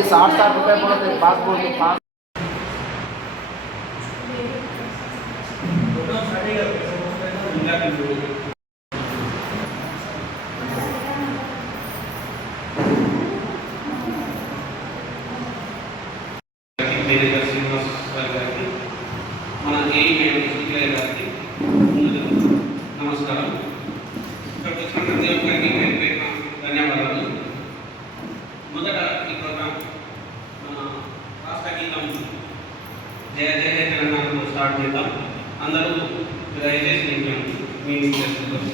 अभी 60-60 रुपये बोलो तो पासपोर्ट तो 5 నమస్కారం. ఇక్కడికి వచ్చిన ప్రతి ఒక్కరికి ధన్యవాదాలు. మొదట ఈ ప్రోగ్రాం మన రాష్ట్ర గీతం జయ జయ తెలంగాణతో స్టార్ట్ చేద్దాం. అందరూ దయచేసి మీ చేస్తున్నారు.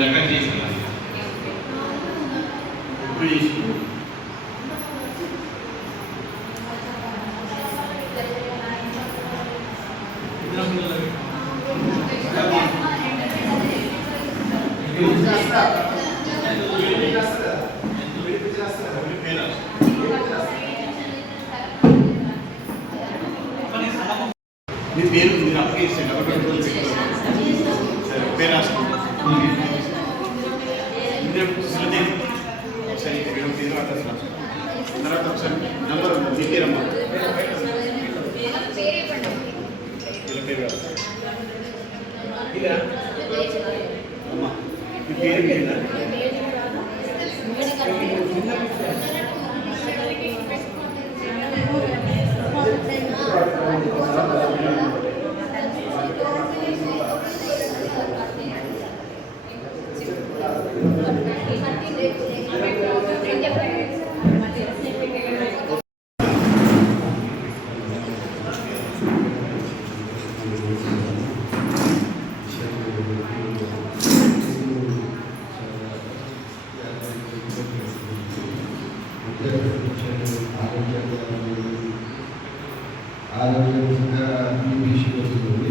దగ్గర చేసినారు మీ పేరు మీరు అప్లికేషన్ పేరు రాసుకోండి. ఒకసారి తర్వాత ఒకసారి నంబర్ మీ పేరమ్మా పేరు అమ్మా మీ పేరు మీద ఆరోగ్యంగా వస్తుంది.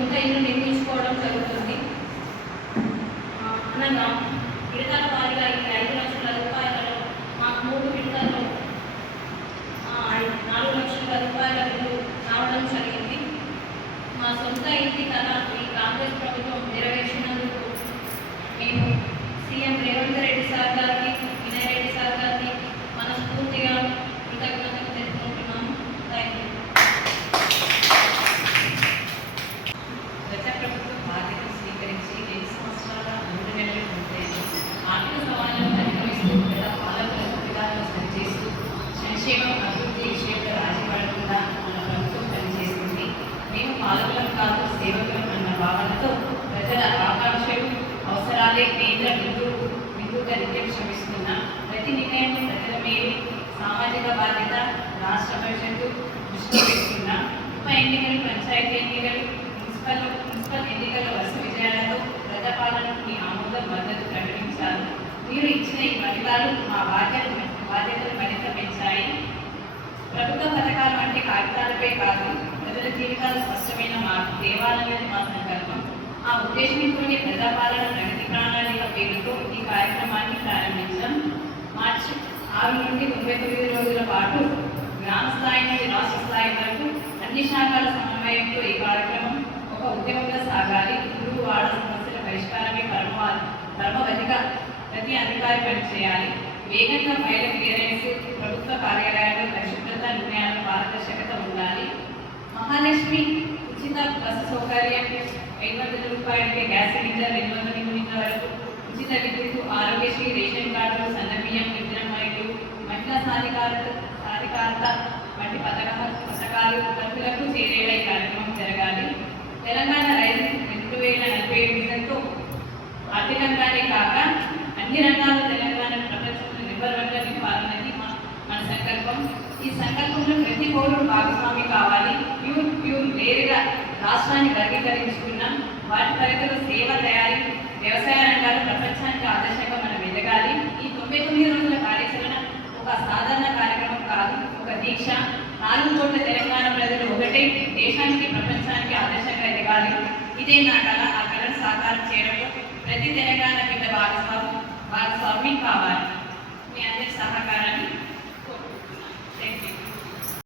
సొంత ఇల్లు నిర్మించుకోవడం జరుగుతుంది. అనగా విడతల వారిగా ఈ 5 లక్షల రూపాయలలో మాకు 3 విడతల్లో 4 లక్షల రూపాయల బిల్లు రావడం జరిగింది. మా సొంత ఇంటి కళ ఈ కాంగ్రెస్ ప్రభుత్వం నెరవేర్చినందుకు మేము సీఎం రేవంత్ రెడ్డి సార్ గారికి, వినయ్ రెడ్డి సార్ గారికి మనస్ఫూర్తిగా కృతజ్ఞతలు తెలుపుకుంటున్నాము. Thank you. గత ప్రభుత్వం బాధ్యతలు స్వీకరించి 2 సంవత్సరాల 3 నెలలు పూర్తయింది. ఆర్థిక సవాళ్లను అధిగమిస్తూ గత పాలకుల విధానాలను సరిచేస్తూ సంక్షేమం అభివృద్ధి విషయంలో రాజీ పడకుండా మన ప్రభుత్వం పనిచేస్తుంది. మేము పాలకులం కాదు సేవకులం అన్న భావనతో ప్రజల ఆకాంక్షలు అవసరాలే కేంద్ర బిందువుగా నిత్యం శ్రమిస్తున్నాం. ప్రతి నిర్ణయం ప్రజల మేలు, సామాజిక బాధ్యత, రాష్ట్ర భవిష్యత్తు దృష్టిలో పెట్టుకున్నాం. ఉప ఎన్నికలు, పంచాయతీ ఎన్నికలు, మున్సిపల్ ఎన్నికల వరుస విజయాలతో ప్రజాపాలనకు మీ ఆమోదం మద్దతు ప్రకటించారు. మీరు ఇచ్చిన ఈ ఫలితాలు మా బాధ్యతలు మరింత పెంచాయి. ప్రభుత్వ పథకాలు అంటే కాగితాలపై కాదు, ప్రజల జీవితాలు స్పష్టమైన మార్పు తేవాలనేది మా సంకల్పం. ఆ ఉద్దేశంతోనే ప్రజాపాలన ప్రగతి ప్రణాళిక పేరుతో ఈ కార్యక్రమాన్ని ప్రారంభించాం. మార్చి 6 నుండి 99 రోజుల పాటు గ్రామ స్థాయి నుండి రాష్ట్ర స్థాయి వరకు అన్ని శాఖల సమన్వయంతో ఈ కార్యక్రమం ఒక ఉద్యమంగా సాగాలి. ఊరు వాడ సమస్యల పరిష్కారమే పరమగతిగా ప్రతి అధికారి పనిచేయాలి. వేగంగా మహిళ క్లియరెన్స్, ప్రభుత్వ కార్యాలయాల్లో పరిశుభ్రత, నిర్ణయాల పారదర్శకత ఉండాలి. మహాలక్ష్మి ఉచిత బస్సు సౌకర్యం, 500 రూపాయలకే గ్యాస్ సిలిండర్, 200 యూనిట్ల వరకు ఉచిత విద్యుత్, ఆరోగ్యశ్రీ, రేషన్ కార్డులు, సన్నబియ్యం, విద్యున్మయులు, మహిళా సాధికారత వంటి పథకాలు ప్రజలకు చేరేలా ఈ కార్యక్రమం జరగాలి. తెలంగాణ రైతు 2047 విజన్తో ఆర్థికంగానే కాక అన్ని రంగాల్లో తెలంగాణ ప్రపంచంలో నిబద్ధంగా నింపాలన్నది మన సంకల్పం. ఈ సంకల్పంలో ప్రతి పౌరుడు భాగస్వామి కావాలి. ప్యూర్ వేరుగా రాష్ట్రాన్ని వర్గీకరించుకున్నాం. వాటి పరిధిలో సేవ, తయారీ, వ్యవసాయ రంగాలు ప్రపంచానికి ఆదర్శంగా మనం ఎదగాలి. ఈ 99 రోజుల కార్యాచరణ ఒక సాధారణ కార్యక్రమం కాదు, ఒక దీక్ష. 4 కోట్ల తెలంగాణ ప్రజలు ఒకటే దేశానికి, ప్రపంచానికి ఆదర్శంగా ఎదగాలి. ఇదే నా కళ. ఆ కళను సాకారం చేయడంలో ప్రతి తెలంగాణ బిడ్డ భాగస్వామి కావాలి. మీ అందరి సహకారాన్ని